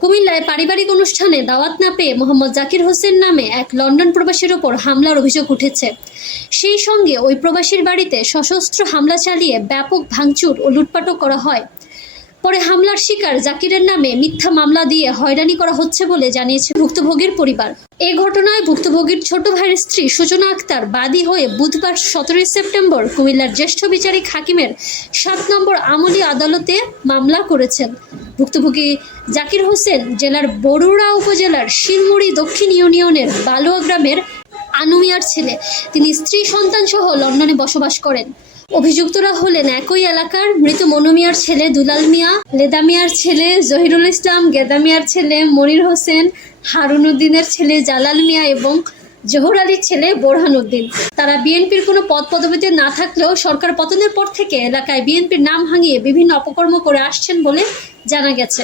পারিবারিক অনুষ্ঠানে দাওয়াত না পেয়ে মোহাম্মদ জাকির হোসেন নামে এক লন্ডন প্রবাসীর ওপর হামলার অভিযোগ উঠেছে। সেই সঙ্গে ওই প্রবাসীর বাড়িতে সশস্ত্র হামলা চালিয়ে ব্যাপক ভাঙচুর ও লুটপাটও করা হয়। পরে হামলার শিকার জাকিরের নামে মিথ্যা মামলা দিয়ে হয়রানি করা হচ্ছে বলে জানিয়েছে ভুক্তভোগীর পরিবার। এ ঘটনায় ভুক্তভোগীর ছোট ভাইয়ের স্ত্রী সূচনা আক্তার বাদী হয়ে বুধবার সতেরোই সেপ্টেম্বর কুমিল্লার জ্যেষ্ঠ বিচারিক হাকিমের সাত নম্বর আমলি আদালতে মামলা করেছেন। ভুক্তভোগী জাকির হোসেন জেলার বরুড়া উপজেলার শিলমুড়ি দক্ষিণ ইউনিয়নের বালুয়া গ্রামের আনুমিয়ার ছেলে। তিনি স্ত্রী, সন্তান সহ লন্ডনে বসবাস করেন। অভিযুক্তরা হলেন একই এলাকার মৃত মনু মিয়ার ছেলে দুলাল মিয়া, লেদা মিয়ার ছেলে জহিরুল ইসলাম, গেদা মিয়ার ছেলে মনির হোসেন হারুন উদ্দিনের ছেলে জালাল মিয়া এবং জহুর আলীর ছেলে বোরহান উদ্দিন তারা বিএনপির কোনো পদ পদবিতে না থাকলেও সরকার পতনের পর থেকে এলাকায় বিএনপির নাম ভাঙিয়ে বিভিন্ন অপকর্ম করে আসছেন বলে জানা গেছে।